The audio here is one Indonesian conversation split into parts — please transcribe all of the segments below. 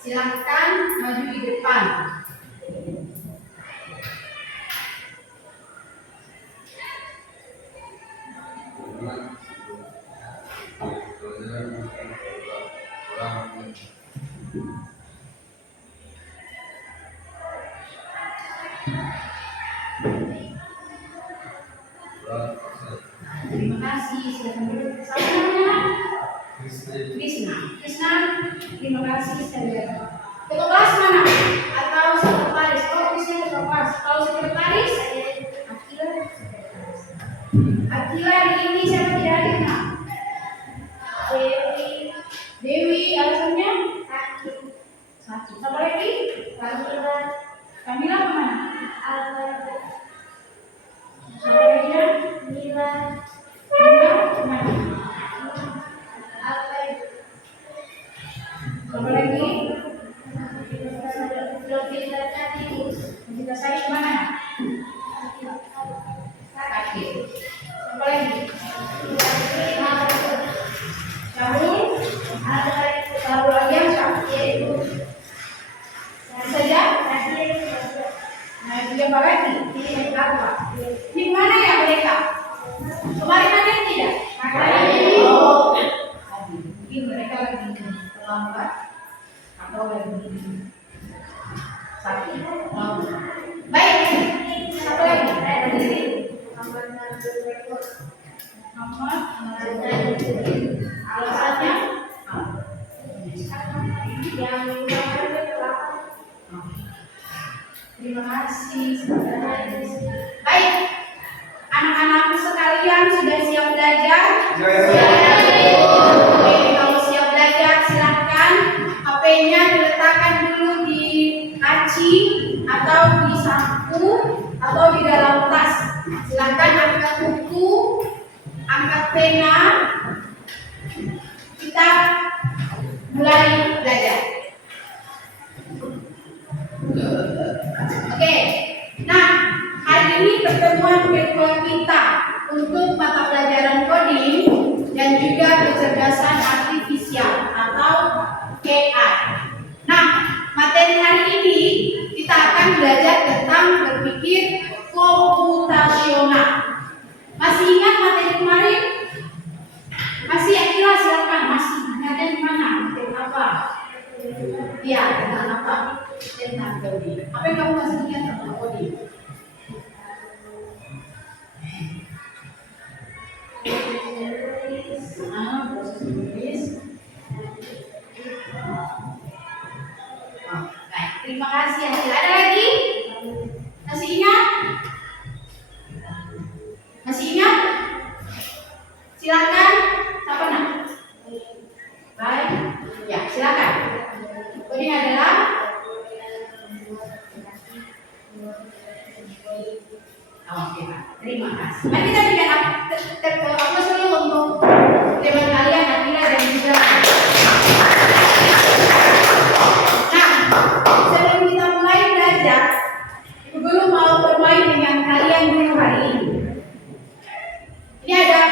Silakan maju di depan. Terima kasih. Silakan duduk. Siapa namanya? Krishna. Krishna, terima kasih. Ketua kelas mana? Atau sekretaris? Oh, Krishna ketua kelas. Kalau sekretaris, Akila ini siapa tidak hadir, nak? Dewi, alasannya? Sakit. Siapa lagi? Kamila kemana? Siapa lagi? Mila kemana? Siapa lagi? Kita saya kemana? Sakit. Siapa lagi? Satu lagi yang sakit. Saja. Nah, itu yang lagi. Ini apa? Di mana ya mereka? Kemarin ada tidak? Oh, mungkin mereka lagi terlambat atau lagi sakit. Baik. Siapa lagi? Alasannya terima kasih. Baik, anak-anakku sekalian sudah siap belajar? Oke, kalau siap belajar silahkan HP-nya diletakkan dulu di laci atau di saku atau di dalam tas. Silahkan angkat buku, angkat pena, kita mulai belajar. Oke, nah hari ini pertemuan kedua kita untuk mata pelajaran coding dan juga kecerdasan artifisial atau AI. Nah, materi hari ini kita akan belajar tentang berpikir komputasional. Masih ingat materi kemarin? Masih Akila, silakan. Masih ingatnya di mana? Materi apa? Iya, tentang apa? Tentang coding. Apa yang kamu masih ingat tentang coding? Proses menulis. Baik, terima kasih Akila. Ada lagi? Masih ingat? Masih ingat? Silakan. Siapa nak? Baik. Ya, silakan. Coding adalah oke, Pak. Terima kasih. Mari kita berikan aplaus dulu untuk teman kalian Akila dan juga. Nah, sebelum kita mulai belajar, Ibu Guru mau bermain dengan kalian dulu hari ini. Ini ada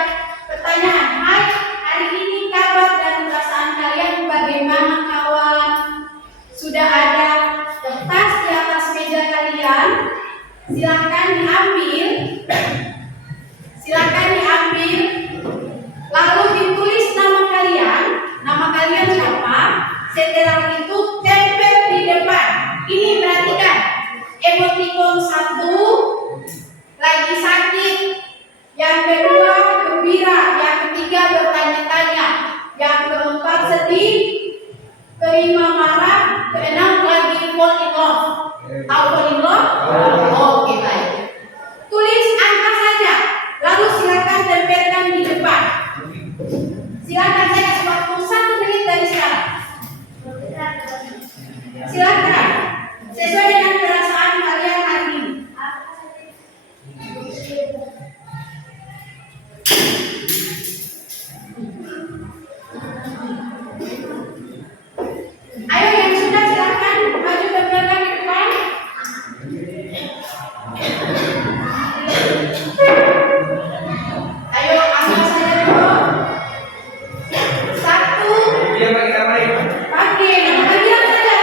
pertanyaan. Hai, hari ini kabar dan perasaan kalian bagaimana, kawan? Sudah ada kertas di atas meja kalian? Silakan diambil. Silakan diambil. Lalu ditulis nama kalian. Nama kalian siapa? Setelah itu tempel di depan. Ini perhatikan. Emoticon 1 lagi sakit. Yang kedua gembira. Yang ketiga bertanya-tanya. Yang keempat sedih. Kelima marah. Keenam lagi fall in love. Tahu fall in love? Oke, baik. Tulis angka saja. Lalu silakan tempelkan di depan. Silakan, saya kasih waktu 1 menit dari sekarang. Silakan. Sesuai dengan perasaan kalian hari ini. Ayo yang sudah silakan maju tempelkan di depan. Ayo ambil saja dulu. 1. Dia pakai nama ini. Pakai nama panggilan saja.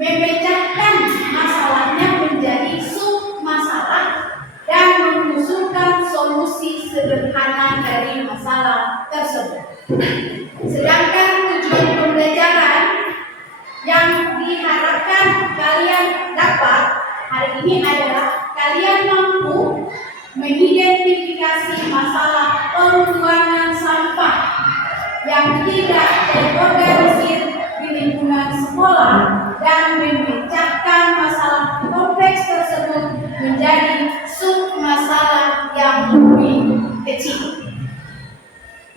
memecahkan kalian dapat hari ini adalah kalian mampu mengidentifikasi masalah pembuangan sampah yang tidak terorganisir di lingkungan sekolah dan memecahkan masalah kompleks tersebut menjadi sub masalah yang lebih kecil.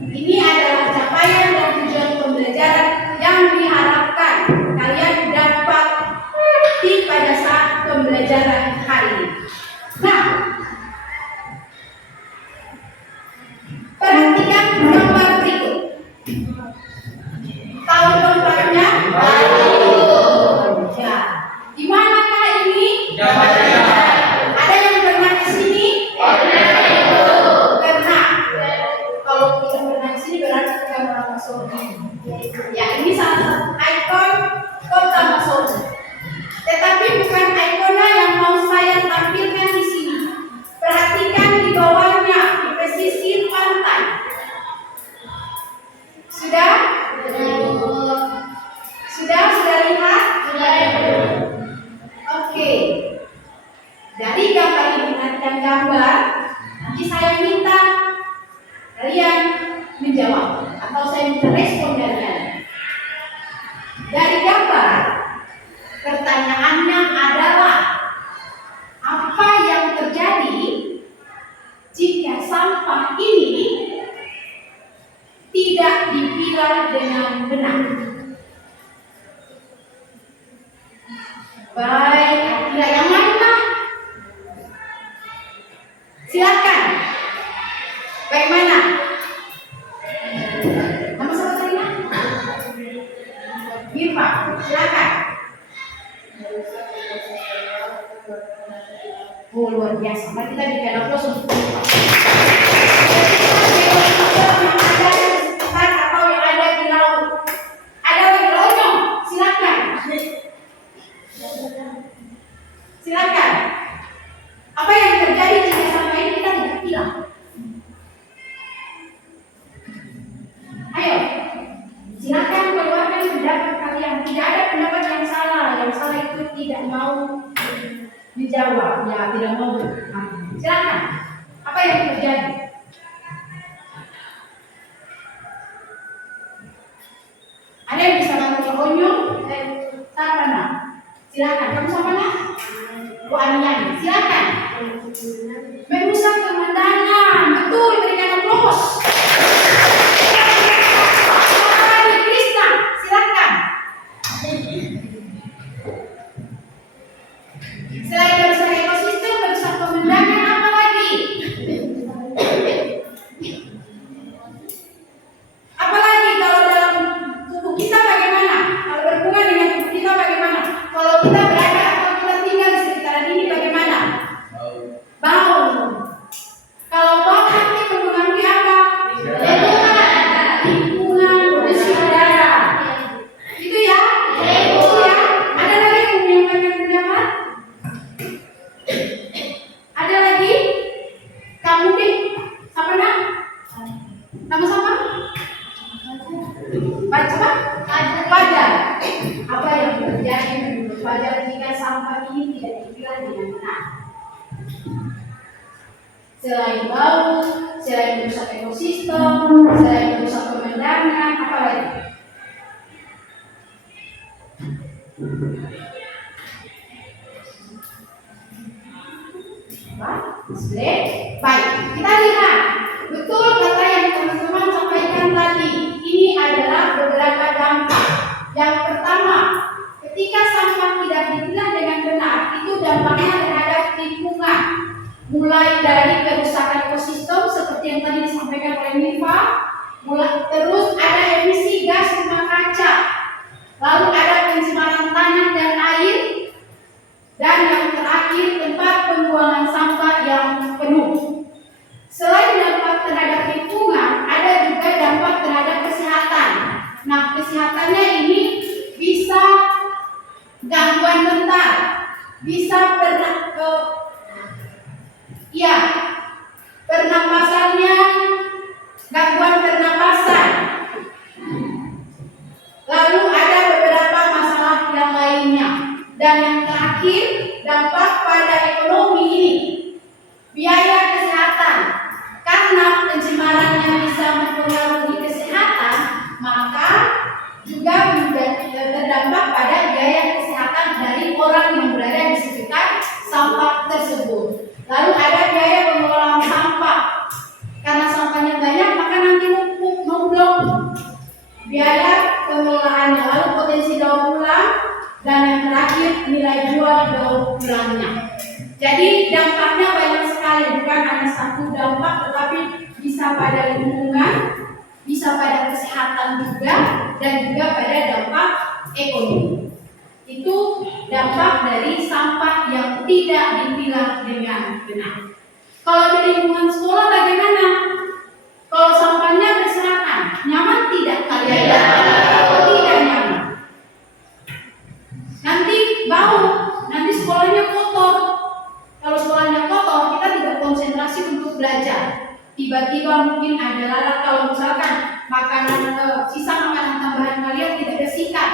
Ini adalah capaian dan tujuan pembelajaran yang diharapkan kalian dapat pada saat pembelajaran hari ini. Nah, perhatikan gambar berikut. Tahu tempatnya? Ya. Di manakah ini? Ada yang pernah ke sini? Pernah. Kalau kita pernah ke sini berarti kita pernah masuk. Ya, ini salah satu ikon kota Masoji. Tetapi bukan ikonnya yang mau saya tampilkan di sini. Perhatikan di bawahnya, di pesisir pantai. Sudah? Sudah lihat? Oke. Dari gambar ini, perhatikan gambar. Nanti saya minta kalian menjawab atau saya minta respon dari kalian. Dari gambar, pertanyaannya adalah apa yang terjadi jika sampah ini tidak dipilah dengan benar? Baik, Akila yang mana? Silakan. Bagaimana? Nama saudarinya? Mirfa, silakan. Oh, luar biasa. Mari kita berikan aplaus untuk Mirfa. Atau yang ada di laut. Ada lagi lautnya? Silakan. Silakan. Apa yang terjadi jika sampah ini kita tidak pilah? Ayo, silakan keluarkan pendapat kalian. Tidak ada pendapat yang salah. Yang salah itu tidak mau dijawab, ya tidak mau. Silakan. Apa yang terjadi? Ada yang bisa bantu Onyong? Siapa nak? Silakan. Kamu siapa nak? Bu Anian. Silakan. Merusak pemandangan. Betul. Berikan aplaus. Krishna. Silakan. Selain merusak ekosistem, merusak pemandangan, apa lagi? Apalagi kalau dalam tubuh kita bagaimana? Kalau berhubungan dengan tubuh kita bagaimana? Kalau kita berada atau kita tinggal di sekitaran ini bagaimana? Bau. Kalau bau nanti mempengaruhi apa? Lingkungan, polusi udara. Itu ya? Itu ya? Ada lagi yang menyampaikan pendapat? Ada lagi? Kamu deh. Siapa nak? Sama-sama? Baca? Wajar. Apa yang terjadi menurut wajar jika sampah ini tidak dipilah dengan benar? Selain bau, selain merusak ekosistem, selain merusak pemandangan, apa lagi? Baik, kita lihat. Betul kata yang teman-teman sampaikan tadi. Ini adalah beberapa dampak. Yang pertama, ketika sampah tidak dipilah dengan benar, itu dampaknya terhadap lingkungan. Mulai dari kerusakan ekosistem seperti yang tadi disampaikan oleh Mirfa, terus ada emisi gas rumah kaca, lalu ada pencemaran tanah dan air, dan yang terakhir tempat pembuangan sampah yang penuh. Selain dampak terhadap lingkungan, ada juga dampak terhadap kesehatan. Nah, kesehatannya ini bisa gangguan mental, bisa pernapasannya, gangguan pernapasan. Lalu ada beberapa masalah yang lainnya. Dan yang terakhir, dampak pada ekonomi ini. Biaya kesehatan. Karena pencemarannya bisa mempengaruhi kesehatan, maka juga terdampak pada biaya kesehatan dari orang yang berada di sekitar sampah tersebut. Lalu ada biaya pengelolaan sampah. Karena sampahnya banyak, maka nanti numpuk. Biaya pengelolaannya, lalu potensi daur ulang, dan yang terakhir nilai jual daur ulangnya. Jadi dampaknya banyak sekali, bukan hanya satu dampak, tetapi bisa pada lingkungan, bisa pada kesehatan juga, dan juga pada dampak ekonomi. Itu dampak dari sampah yang tidak dipilah dengan benar. Kalau di lingkungan sekolah bagaimana? Kalau sampahnya berserakan, nyaman tidak kalian? Tidak nyaman. Nanti bau, nanti sekolahnya kotor. Kalau sekolahnya kotor, kita tidak konsentrasi untuk belajar. Tiba-tiba mungkin ada lalat, kalau misalkan sisa makanan tambahan kalian tidak bersihkan,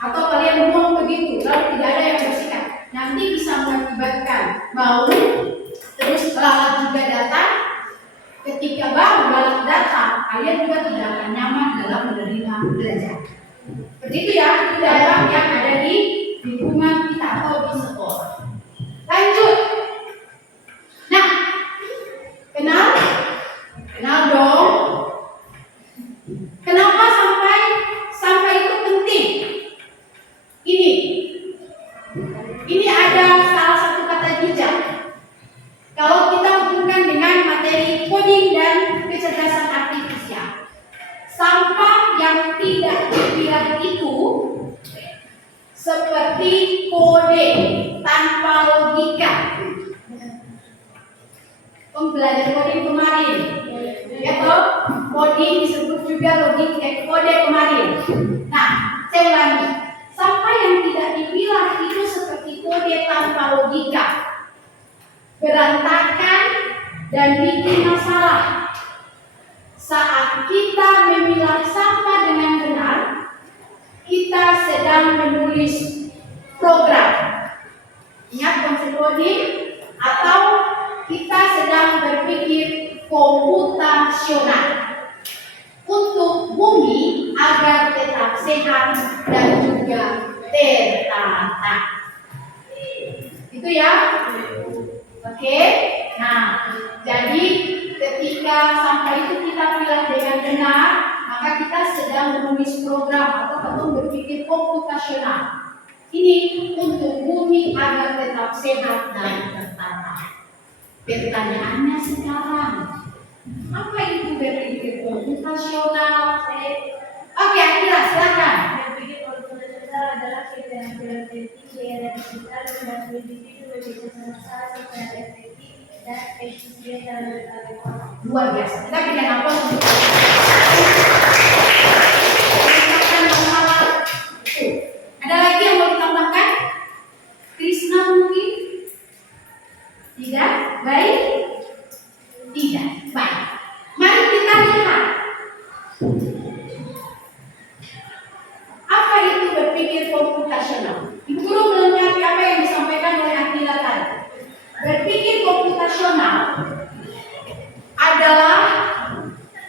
atau kalian buang begitu, lalu tidak ada yang bersihkan, nanti bisa mengakibatkan bau. Terus lalat juga datang. Ketika bau lalat datang, kalian juga tidak akan nyaman dalam menerima belajar. Begitu ya, itu dampak yang ada di lingkungan kita atau di sekolah. Lanjut. Nah, kenal dong. Kenapa sampai itu penting? Ini ada salah satu kata bijak. Kalau kita hubungkan dengan materi coding dan kecerdasan artifisial, sampah yang tidak dipilah itu seperti kode tanpa logika. Belajar coding kemarin, atau coding disebut juga kode kemarin. Nah, saya ulangi, sampah yang tidak dipilah itu seperti kode tanpa logika, berantakan dan bikin masalah. Saat kita memilah sampah dengan benar, kita sedang menulis program. Ingat konsep coding? Atau kita sedang berpikir komputasional untuk bumi agar tetap sehat dan juga tertata. Itu ya. Oke. Nah, jadi ketika sampah itu kita pilah dengan benar, maka kita sedang menulis program atau berpikir komputasional. Ini untuk bumi agar tetap sehat dan tertata. Pertanyaannya sekarang, apa itu berpikir komputasional? Oke, Akila, silakan. Berpikir komputasional adalah keterampilan kritis yang digital membantu individu memecahkan masalah secara efektif dan efisien dalam berbagai hal. Luar biasa. Kita berikan apa? Ada lagi yang mau ditambahkan? Krisna mungkin? Tidak? Baik? Tidak. Baik. Mari kita lihat. Apa itu berpikir komputasional? Ibu guru melengkapi apa yang disampaikan oleh Akila tadi. Berpikir komputasional adalah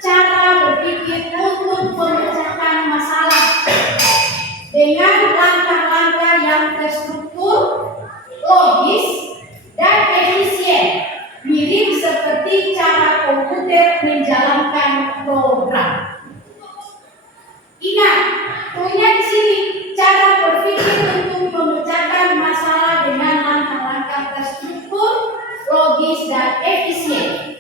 cara berpikir untuk memecahkan masalah dengan langkah-langkah yang terstruktur, logis, dan efisien, mirip seperti cara komputer menjalankan program. Ingat, poinnya di sini, cara berpikir untuk memecahkan masalah dengan langkah-langkah terstruktur, logis, dan efisien.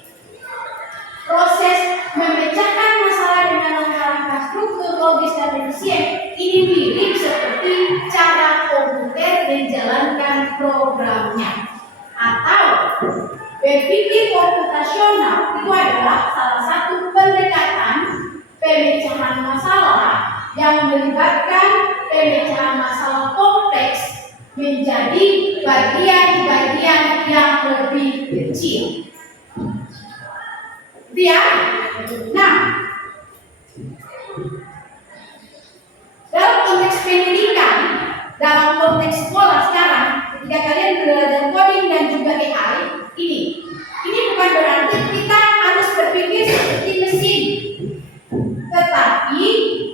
Proses memecahkan masalah dengan langkah-langkah struktur, logis, dan efisien ini mirip seperti cara komputer menjalankan programnya. Atau berpikir komputasional itu adalah salah satu pendekatan pemecahan masalah yang melibatkan pemecahan masalah kompleks menjadi bagian-bagian yang lebih kecil. Ya. Nah, dalam konteks pendidikan, dalam konteks sekolah sekarang, berbagai hal ini. Ini bukan berarti kita harus berpikir seperti mesin, tetapi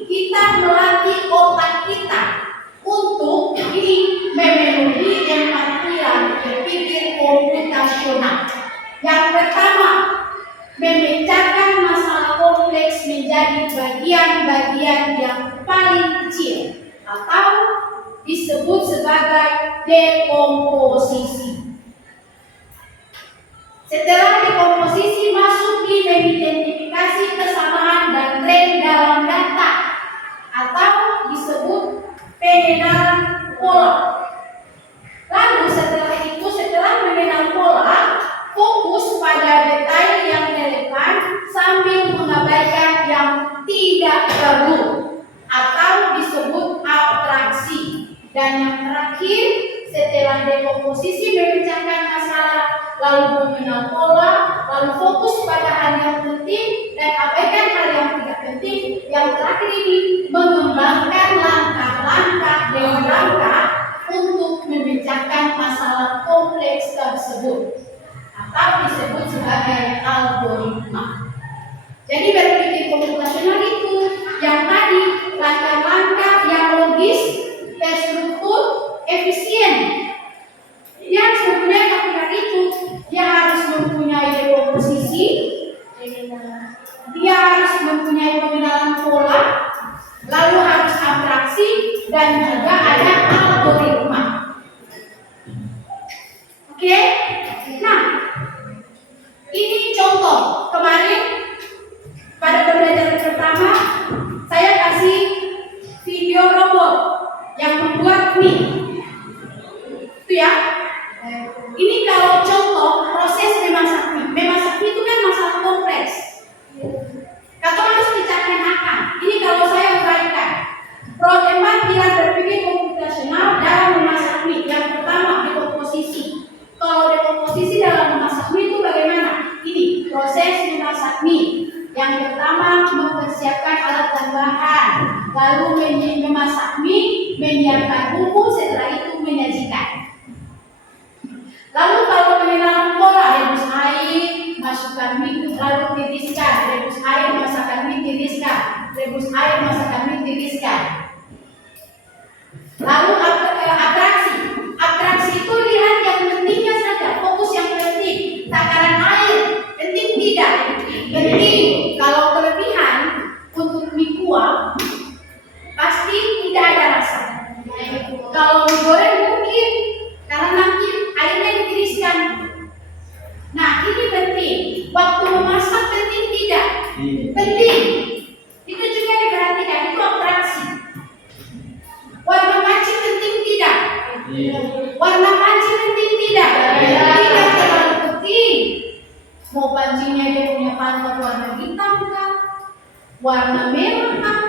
kita melatih otak kita untuk ini memenuhi 4 pilar berpikir komputasional. Yang pertama, memecahkan masalah kompleks menjadi bagian-bagian yang paling kecil atau disebut sebagai dekomposisi. Setelah dekomposisi masuk di mengidentifikasi kesamaan dan tren dalam data atau disebut pengenalan pola. Lalu setelah mengenal pola, fokus pada detail yang relevan sambil mengabaikan yang tidak perlu atau disebut abstraksi. Dan yang terakhir, setelah dekomposisi memecahkan masalah, lalu mengenal pola, lalu fokus pada hal yang penting dan abaikan hal yang tidak penting. Yang terakhir ini mengembangkan langkah-langkah demi langkah untuk memecahkan masalah kompleks tersebut atau disebut sebagai algoritma. Jadi berpikir komputasional itu yang tadi langkah-langkah yang logis, terstruktur, efisien. Dia harus mempunyai pilar itu. Dia harus mempunyai dekomposisi. Dia harus mempunyai pengenalan pola. Lalu harus abstraksi dan juga ada algoritma. Oke? Nah, ini contoh. Kemarin pada pembelajaran pertama saya kasih video robot yang membuat mie. Itu ya. Ini kalau contoh proses memasak mie. Memasak mie itu kan masalah kompleks. Kata harus pecahkan akan. Ini kalau saya uraikan. Empat pilar berpikir komputasional dalam memasak mie. Yang pertama dekomposisi. Kalau dekomposisi dalam memasak mie itu bagaimana? Ini proses memasak mie. Yang pertama mempersiapkan alat dan bahan, lalu memasak mie, menyiapkan bumbu, setelah itu menyajikan. Lalu kalau pengenalan pola, rebus air, masukkan mie, lalu tiriskan, rebus air, masukkan mie, tiriskan, rebus air, masukkan mie, tiriskan. Lalu atraksi. Atraksi itu lihat yang pentingnya saja, fokus yang penting. Takaran air, penting tidak? Penting. Kalau kelebihan untuk mie kuah, pasti tidak ada rasa. Kalau digoreng mungkin, karena nanti airnya ditiriskan. Nah, ini penting. Waktu memasak penting tidak? Penting. Itu juga diperhatikan, itu atraksi. Warna panci penting tidak? Warna panci penting tidak? Tidak terlalu penting. Mau pancinya dia punya pantat warna hitam kah? Warna merah kah?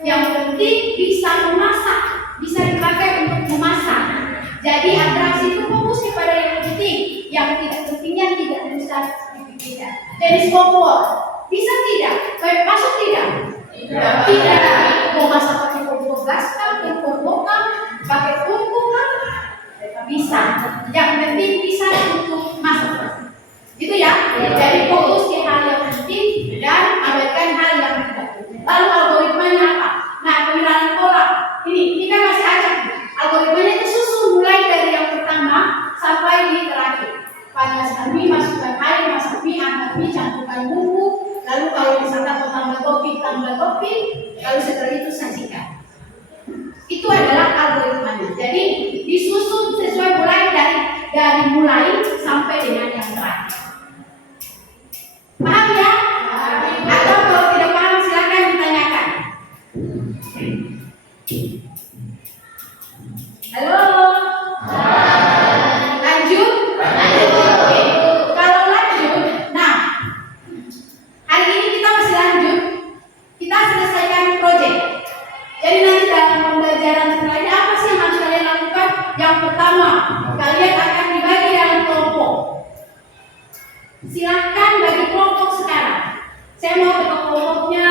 Yang penting bisa memasak, bisa dipakai untuk memasak. Jadi atraksi itu fokus kepada yang penting, yang tidak pentingnya tidak bisa dipikirkan. Jenis kompor bisa tidak? Masuk tidak? Tidak. Mau masak pakai kompor gas kah? Kompor lokal? Pakai tungku kah? Bisa. Yang penting bisa untuk masak. Gitu ya. Jadi fokus di hal yang penting dan abaikan hal yang tidak penting. Lalu algoritmanya apa? Nah, pengenalan pola. Ini kan masih acak. Algoritmanya itu susun mulai dari yang pertama sampai di terakhir. Panaskan mie, masukkan air, masak mie, angkat mie, campurkan bumbu. Lalu kalau misalkan mau tambah topping, lalu setelah itu sajikan. Itu adalah algoritmanya. Jadi disusun sesuai mulai dari mulai sampai dengan yang terakhir. Paham ya? Atau kalau tidak paham silakan ditanyakan. Halo? Lanjut? Oke. Kalau lanjut, nah hari ini kita masih lanjut. Kita selesaikan proyek. Jadi nanti dalam pembelajaran selanjutnya apa sih yang harus kalian lakukan? Yang pertama, kalian akan dibagi dalam kelompok. Silahkan bagi kelompok sekarang. Saya mau ke kelompoknya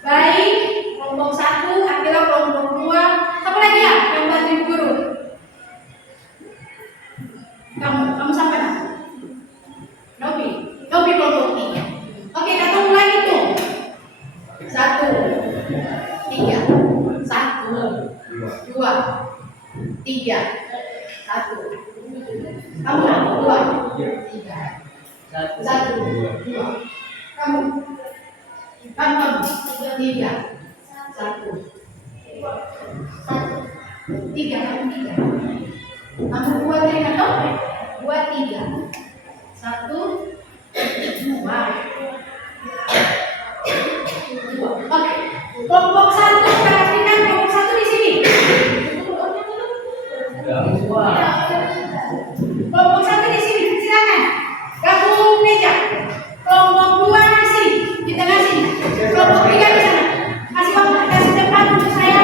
baik, kelompok 1, akhirnya kelompok 2. Apa lagi ya yang bantu guru? Kamu dua, tiga, satu. Kamu dua, tiga, satu, dua. Kamu, tiga, satu, tiga, kamu tiga. Kamu buat dari atau buat tiga, satu, dua. Oke, kelompok satu perhatikan kelompok satu di sini. Kelompok satu di sini, silakan gabung meja. Kelompok dua di sini, di tengah sini. Kelompok tiga di sana. Kasih waktu, kasih depan untuk saya.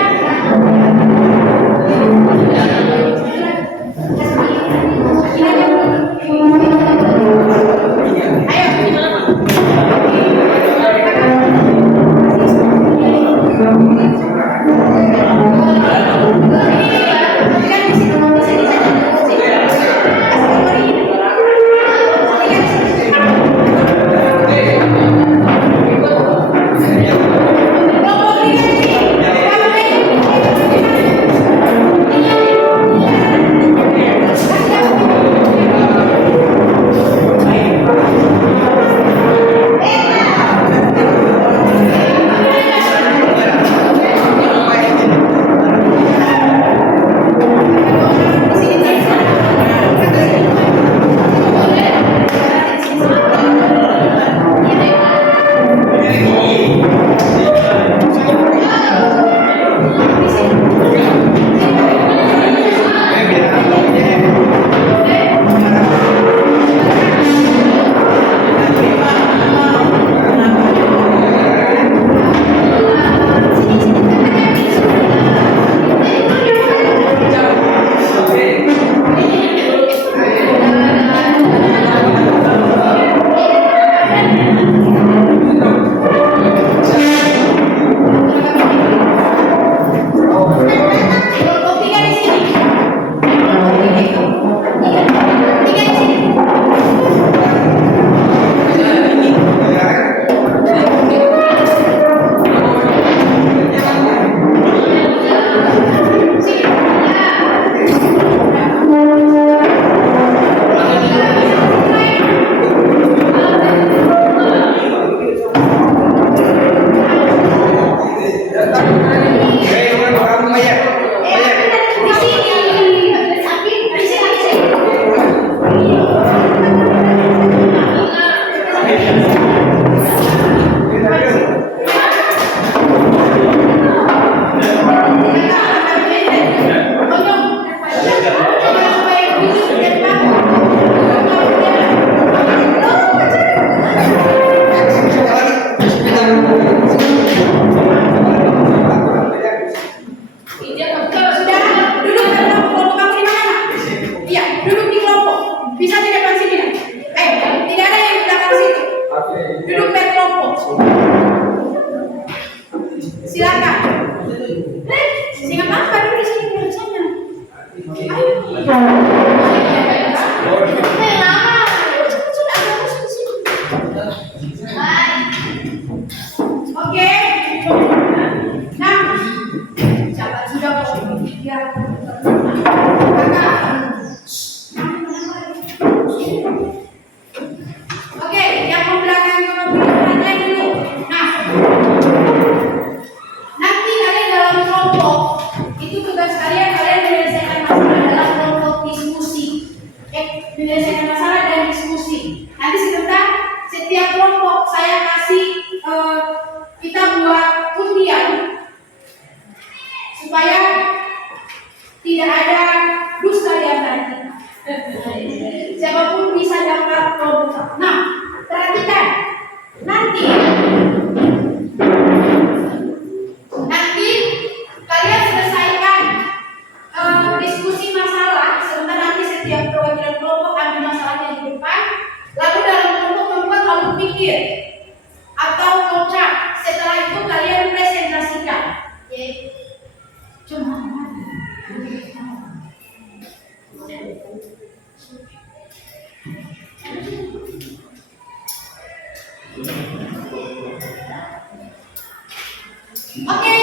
Oke,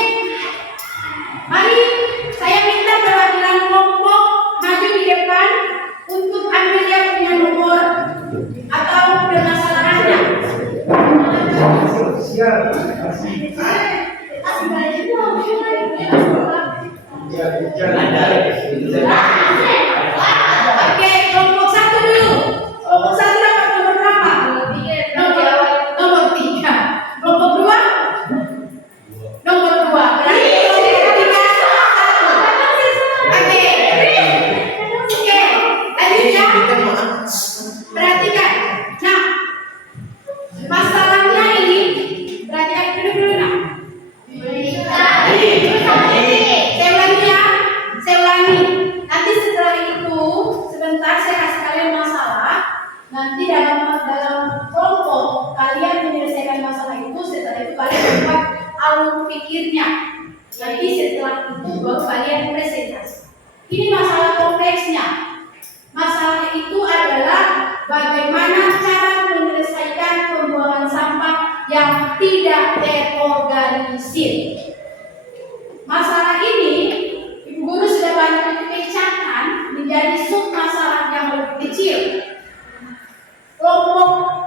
mari Oke, kelompok satu dulu. Kelompok satu dapat nomor berapa? Nomor 3. Kelompok 2? Nomor 2. Berarti kelompok 3 1. Oke. Oke. Lanjut ya. Perhatikan. Nah, masalahnya ini perhatikan dulu nah. Saya ulangi. Nanti setelah itu sebentar saya kasih kalian masalah. Nanti dalam kelompok kalian menyelesaikan masalah itu. Setelah itu kalian buat alur pikirnya. Jadi setelah itu baru kalian presentasi. Ini masalah konteksnya. Masalah itu adalah bagaimana cara menyelesaikan pembuangan sampah yang tidak terorganisir. Masalah ini Ibu Guru sudah banyak dipecahkan menjadi sub masalah yang lebih kecil. Kelompok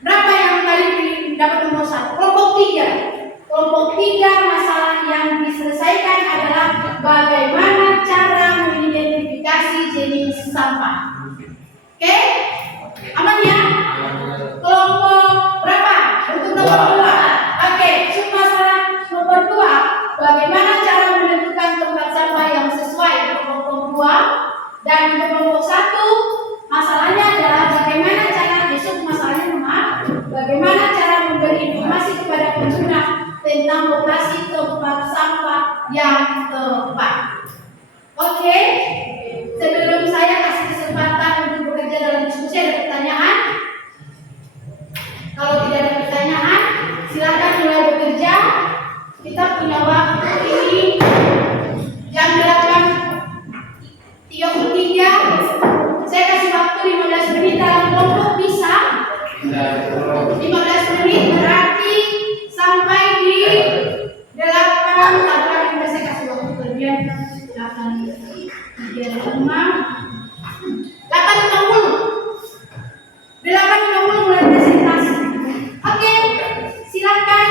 berapa yang tadi dapat nomor 1? Kelompok 3. Kelompok 3 masalah yang diselesaikan adalah bagaimana cara mengidentifikasi jenis sampah. Oke? Aman ya? Kelompok berapa? Untuk nomor 2. Oke, sub masalah nomor 2, bagaimana cara menentukan tempat sampah yang sesuai untuk kelompok 2. Dan untuk kelompok 1, masalahnya adalah bagaimana cara bagaimana cara memberi informasi kepada pengguna tentang lokasi tempat sampah yang tepat. Oke, sebelum saya kasih kesempatan untuk bekerja dalam diskusi, ada pertanyaan? Kalau tidak ada pertanyaan, silakan mulai bekerja. Kita punya waktu ini jam 8.33. Saya kasih waktu 15 menit dalam kelompok bisa. 15 menit berarti sampai di 8 atau saya kasih waktu kelebihan 8.30 mulai presentasi. Oke, silakan.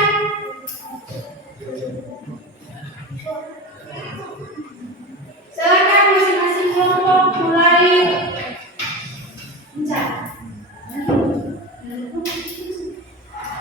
Silakan masing-masing kelompok mulai mencari. Ini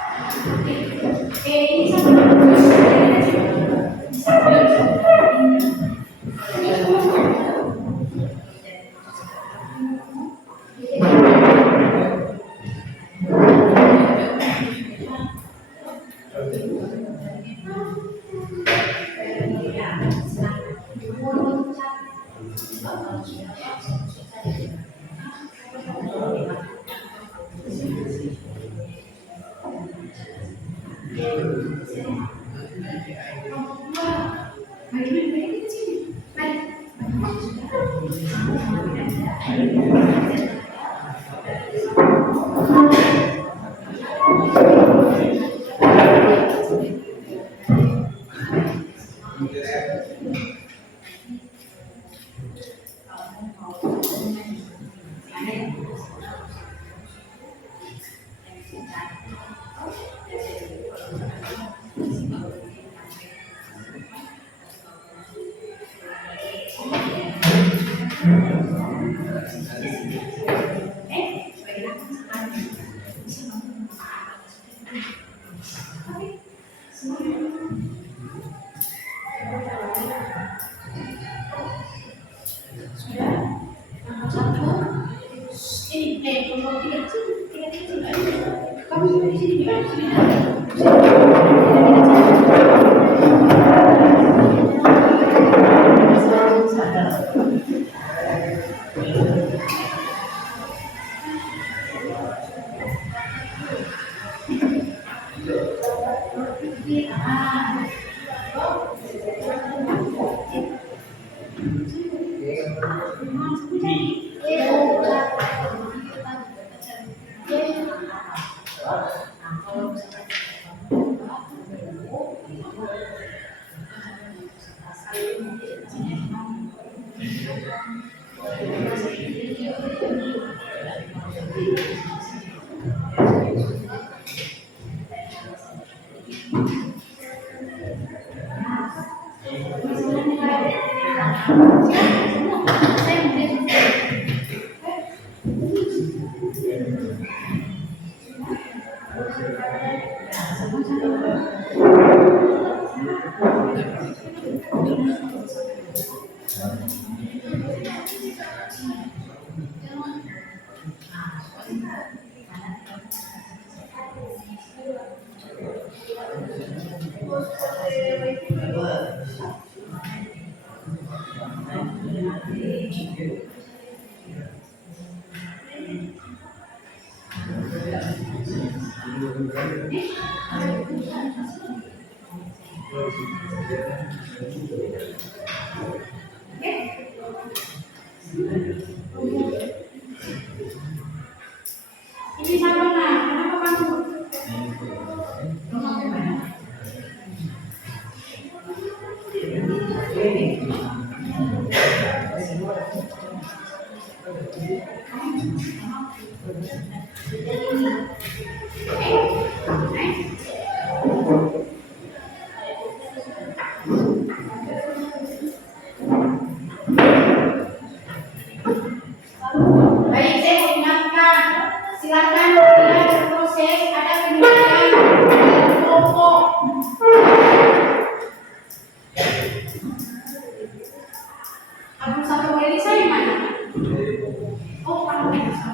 Saya mungkin ini sama nah, kenapa kamu? Baik, saya mau ingatkan, silakan bila berproses ada penilaian kelompok. Album satu Elisa yang mana? Oh, album Elisa.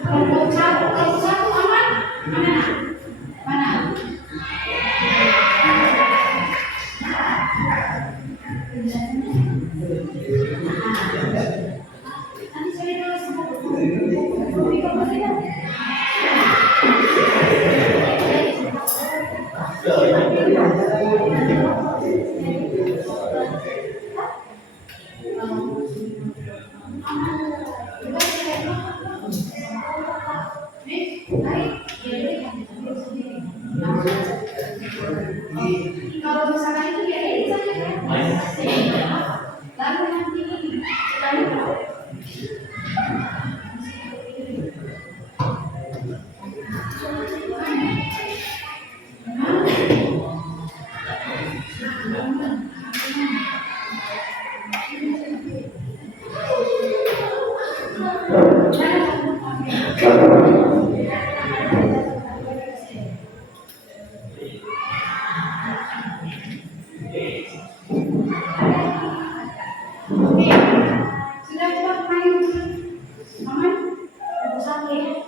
Kelompok satu aman? Mana? Mana? Nanti saya tulis kalau misalkan itu ya ini saja kan. Lalu nanti lalu Oke, sudah coba main aman? Satu ya,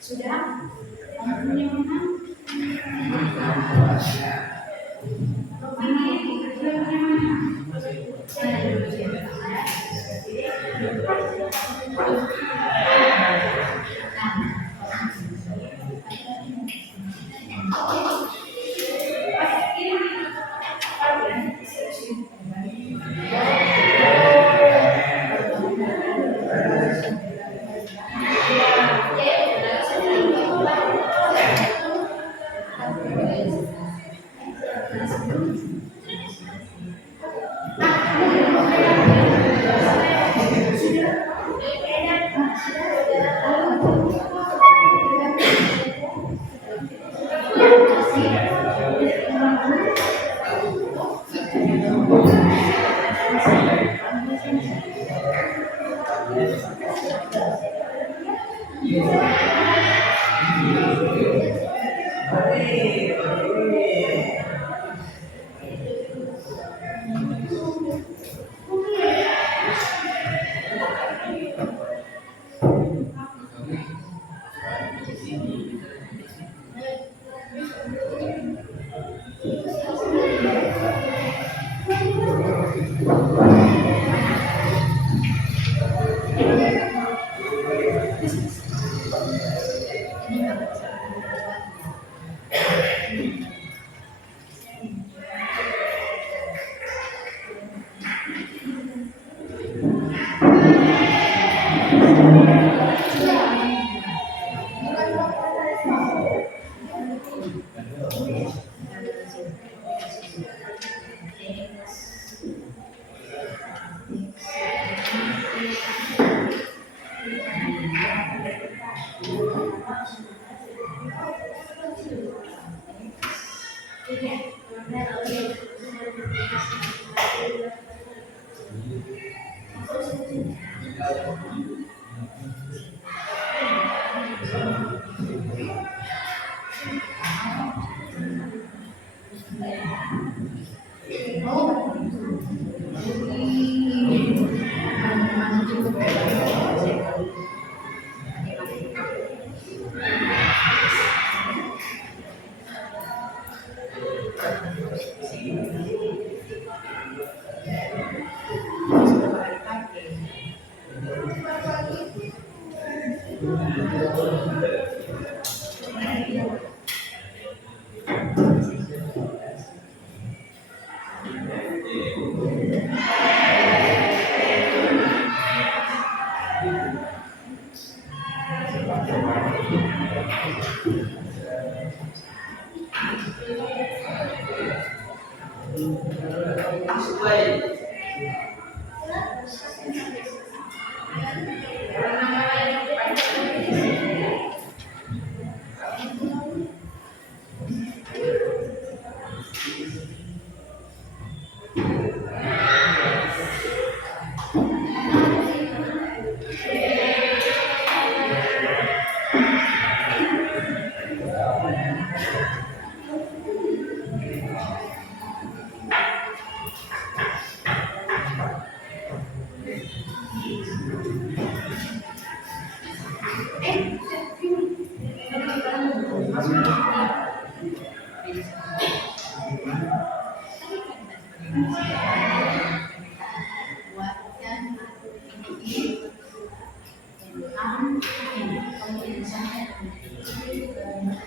sudah. Punya mana? Ini sudah punya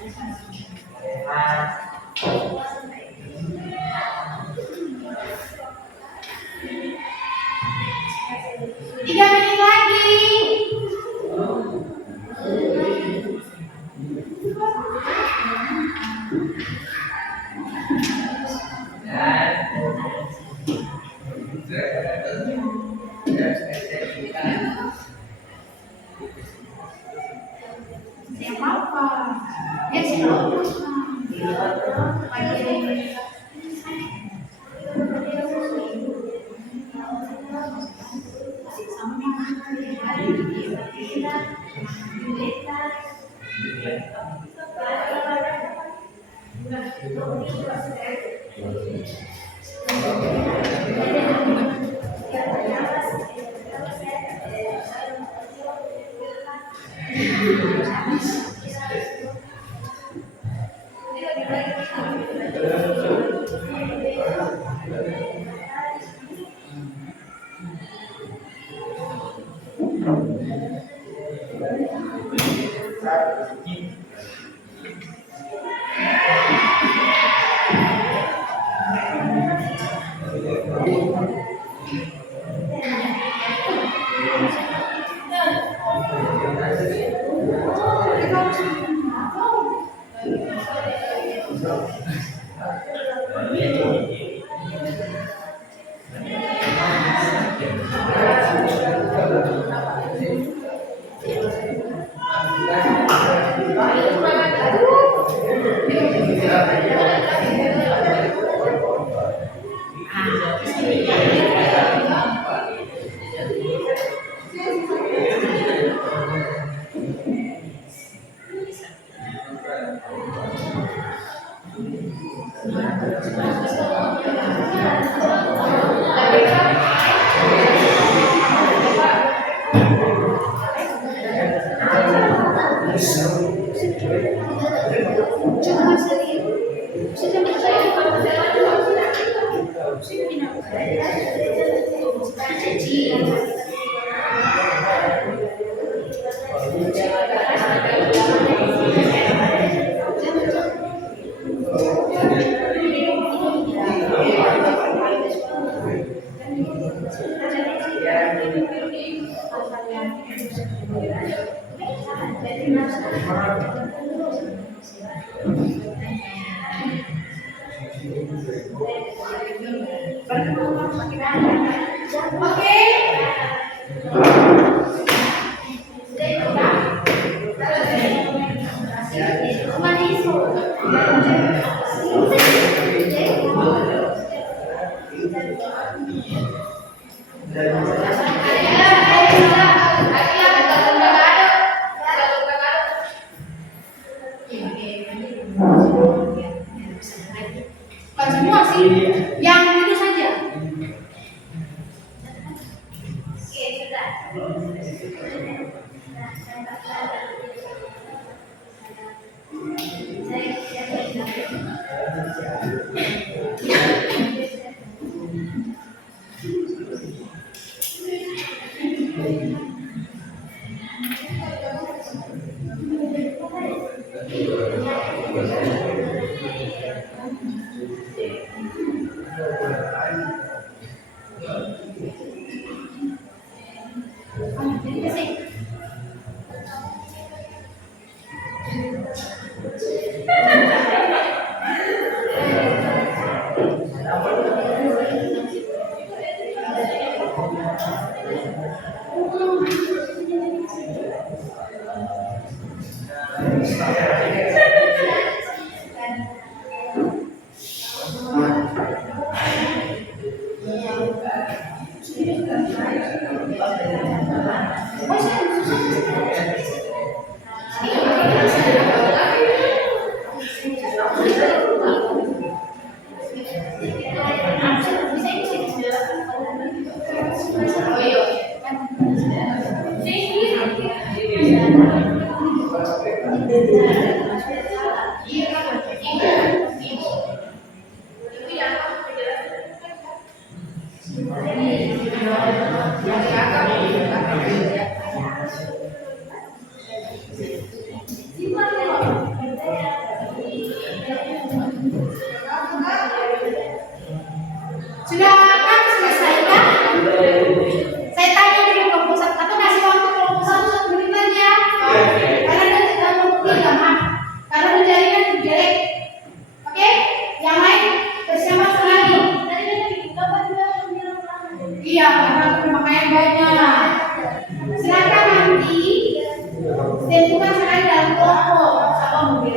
Tiga menit lagi. Siapa apa? Siapa? Oke. Bukan semua sih, yang itu saja.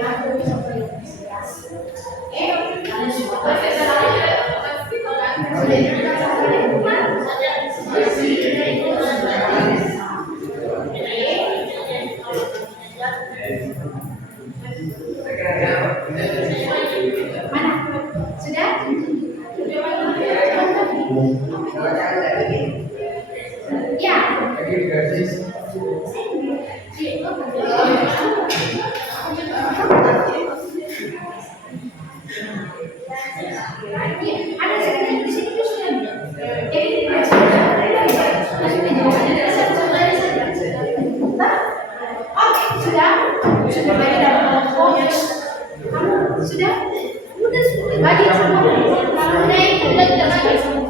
aku bisa berinvestasi. Oke, kalian semua mana? Sudah? Ya. Ada sebenarnya di sini tuh sudah. Jadi tidak oke, sudah bagi dalam kelompok. Kamu sudah bagi sama udah kita bagi sama.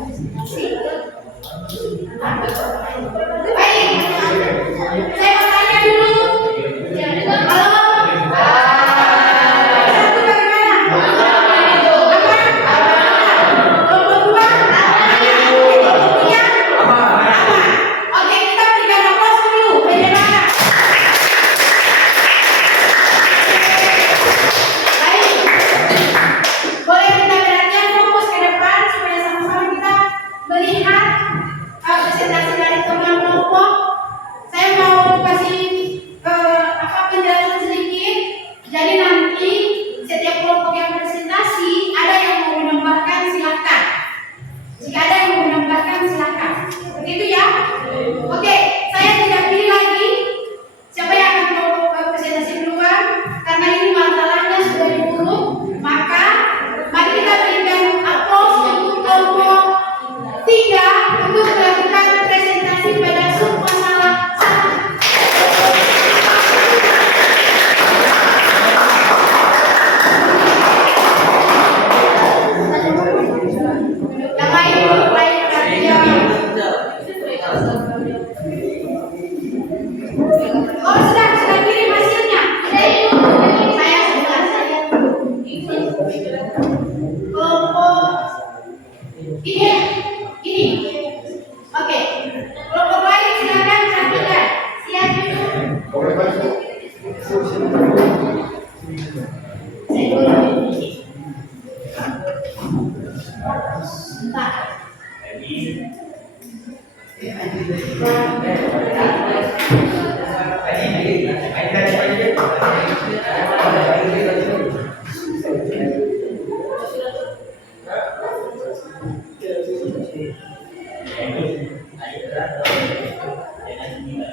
Baik, saya mau tanya dulu. Halo. Satu bagaimana? Kelompok dua? Kelompok tiga? Oke, kita berikan aplaus dulu. Bagaimana? Baik. Boleh kita perhatian fokus ke depan supaya sama-sama kita melihat presentasi dari teman kelompok. Saya mau kasih penjelasan sedikit. Jadi nanti setiap kelompok yang presentasi ada yang mau menambahkan silakan. Jika ada yang mau menambahkan silakan. Begitu ya? Oke, saya tidak pilih lagi siapa yang akan kelompok presentasi duluan karena ini masalahnya sudah diurut. Maka mari kita berikan aplaus untuk kelompok 3 untuk melakukan presentasi pada sub masalah 1. Yang lain perhatian. Oh sudah kirim hasilnya. Saya sudah kelompok ini. Oke. Kelompok lain silakan cantikan. Siap dulu. Sebentar.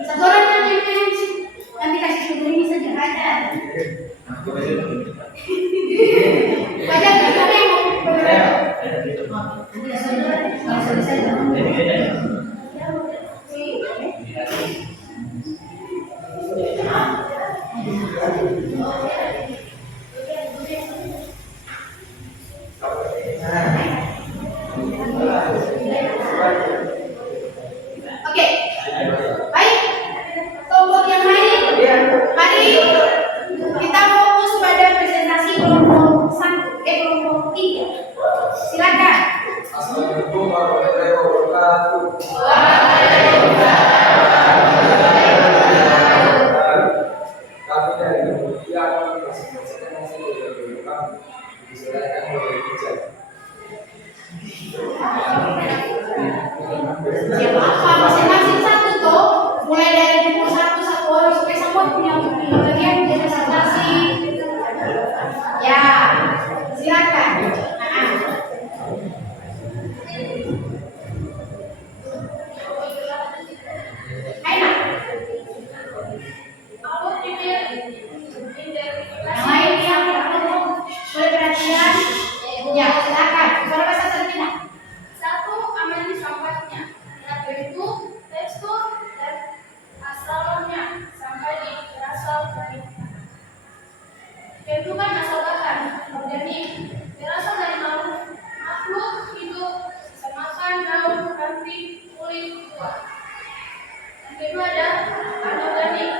Satu orang nanti kasih sumber ini saja aja. Baca tulisannya yang mau. Kalau selesai. Oke, baik. Kelompok yang lain, mari kita fokus pada presentasi kelompok 1, kelompok 3. Silakan. Assalamualaikum warahmatullahi wabarakatuh. Kami dari kemudian presentasikan hasil dari kami diserahkan oleh Ijaz. Siapa masing-masing satu tuh, mulai dari pukul 1 satu orang supaya semua punya bagian presentasi. Ya, silakan. Aina. Yang lain yang boleh perhatian. Ya, silakan. Suara bahasa Filipina. Satu, amati sampahnya, yaitu tekstur dan asalnya sampai di berasal dari tentukan asal bahan organik berasal dari makhluk hidup semakan daun, ranting, kulit, buah. Yang kedua ada anorganik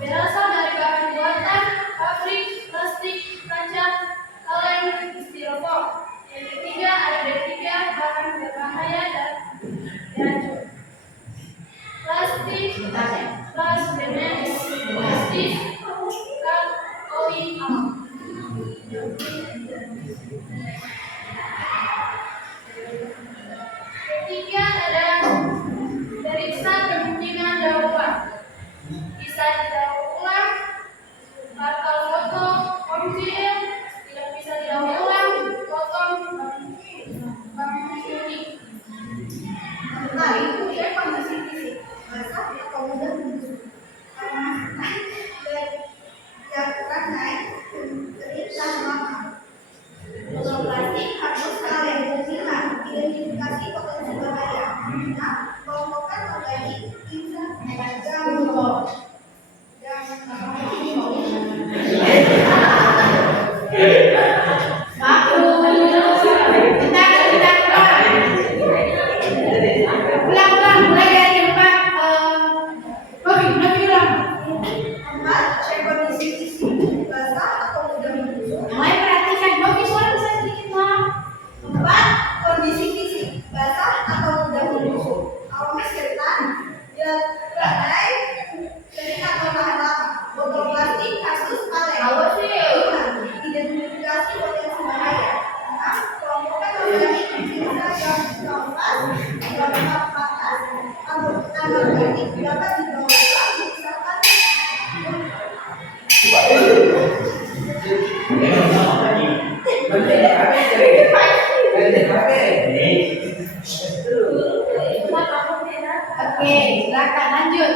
berasal dari bahan buatan pabrik, plastik, kaca, kaleng, styrofoam. Yang ketiga ada B3 bahan berbahaya dan beracun. Plastik, plastik, plastik, kasus Maleo. Awas sih. Identifikasi potensi bahaya. 6. Kelompokkan organik bisa yang keempat, kelompok 14, anorganik dapat dibawa pulang misalkan Oke, silakan lanjut.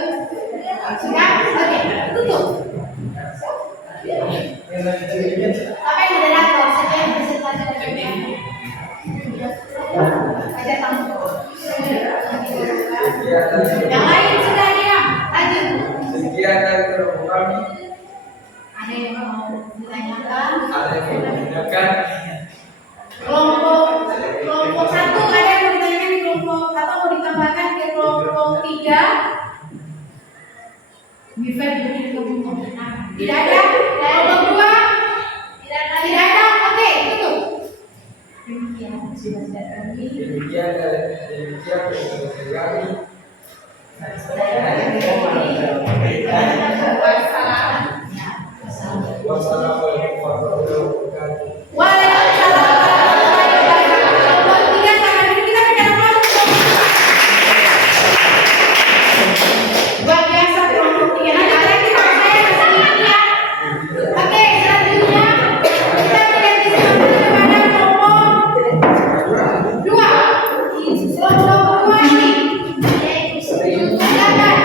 Sudah? Oke, tutup. Sampai moderator, saya presentasi dari aja tamu. Yang lain sudah diam. Lanjut. Sekian dari kelompok kami. Ada yang mau ditanyakan? Ada yang mau menanyakan? Kelompok satu ada yang mau ditanyakan di kelompok atau mau ditambahkan ke kelompok 3? Bisa diberi ke kelompok. Tidak ada. Kelompok 2? Tidak ada. Oke, tutup. Demikian sudah kami. Demikian dari kami. Wassalamualaikum warahmatullahi wabarakatuh. Waalaikumsalam warahmatullahi wabarakatuh. Kelompok 3 sangat kita bicara langsung. Luar biasa kelompok 3. Nanti ada kita saya sedikit. Oke, selanjutnya kita berganti kepada kelompok 2. Kelompok 2 ini. Silakan.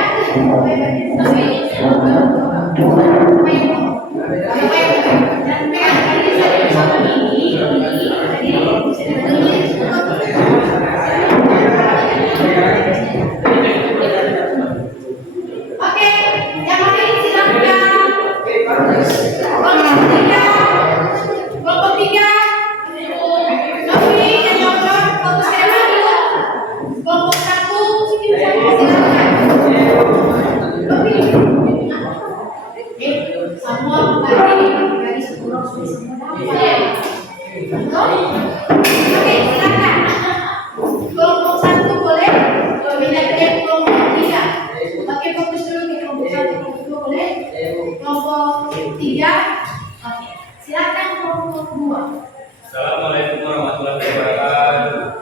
Oke, yang lain silakan. Kelompok 3. Novi dan Dokter fokus tema dulu. Kelompok 1 silakan. Novi. Semua kembali garis kurang semua dapat. Oke, silakan. Kelompok 1 boleh. Pindah ke kelompok 3. Oke, fokus dulu ke kelompok 1, kelompok 2 boleh. Kelompok 3. Oke, silakan kelompok 2. Assalamualaikum warahmatullahi wabarakatuh.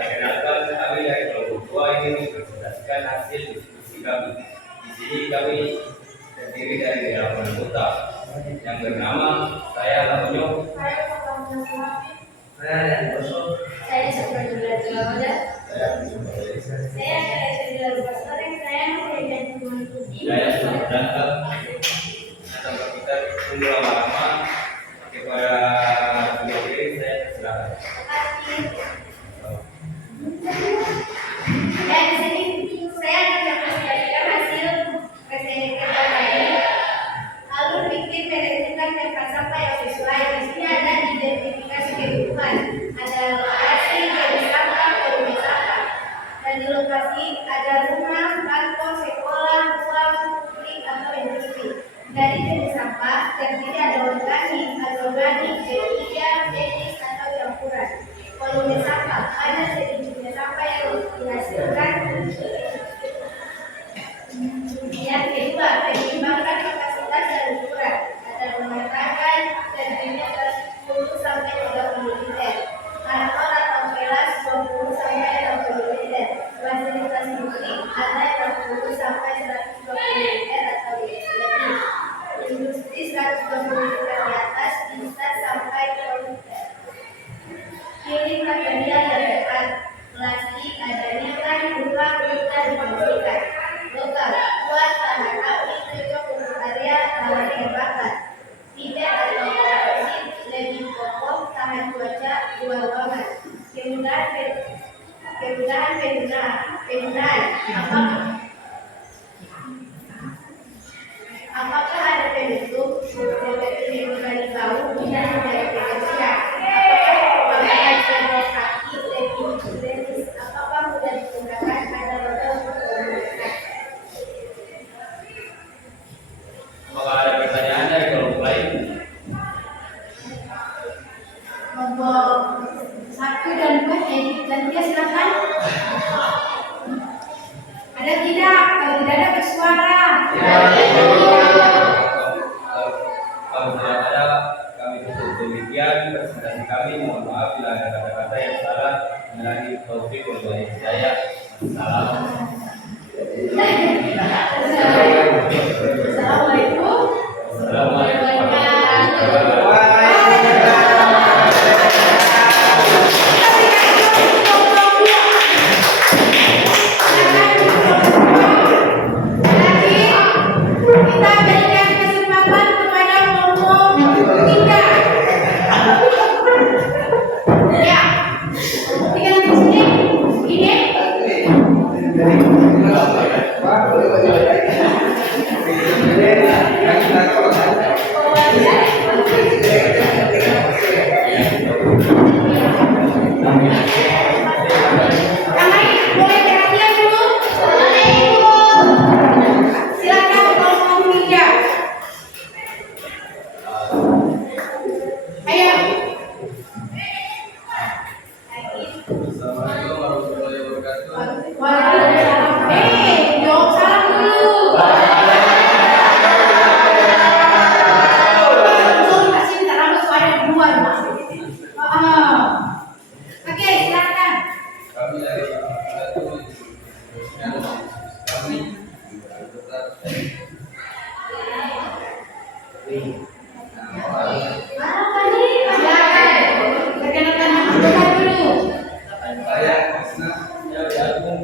Perkenalkan, kami dari kelompok 2 ini mempresentasikan hasil diskusi kami. Di sini kami terdiri dari 8 anggota yang bernama saya Lamonyo, Saya seperti belajar. saya sudah datang atau kita tunggu lama-lama kepada pengirim saya silakan. Dan di sini saya akan mempresentasikan hasil presentasi tadi. Lalu bikin manajemen tempat sampah yang sesuai. Di sini ada identifikasi kebutuhan, ada lokasi jenis sampah, volume sampah, dan di lokasi ada rumah, kantor, sekolah, ruang publik atau industri. Dari jenis sampah terdiri ada organik, B3, jenis atau campuran. Volume sampah ada sedikitnya sampah yang dihasilkan. Yang kedua, pertimbangkan kapasitas dan ukuran. Ada rumah tangga terdiri atas 10 sampai 30 liter. Kantor atau kelas 20 sampai 60 liter. Fasilitas publik ada 60 sampai 120 liter atau lebih. Industri 120 liter di atas bisa sampai 20 liter. Pilih material yang tepat. Plastik ada nilai kurang mudah dibersihkan. Lokal, kuat tahan api, cocok untuk area bahan bakar. Tidak atau komposit, lebih kokoh, tahan cuaca, dua ruangan. Kemudahan penggunaan. Apakah ada penutup seperti mengurangi bau dan menjaga kebersihan? Apakah pemakaian sandal kaki lebih higienis? Apakah mudah digunakan? Ada roda untuk menggunakan. Apakah ada pertanyaan dari kelompok lain? Kelompok 1 dan 2 dan 3 silakan. Assalamualaikum. Kita berikan kesempatan kepada kelompok 3. Ya, kelompok 3 di sini. Ini. Yang lain boleh perhatian dulu. Silakan kelompok 3. Ayo. Assalamualaikum warahmatullahi wabarakatuh. Waalaikumsalam. Jawab salam dulu. Langsung kasih terlalu suara duluan, Mas. Oke, silakan. Kami dari Fakultas kami anggota Silakan. Perkenalkan anggota dulu. saya Krisna Jagung.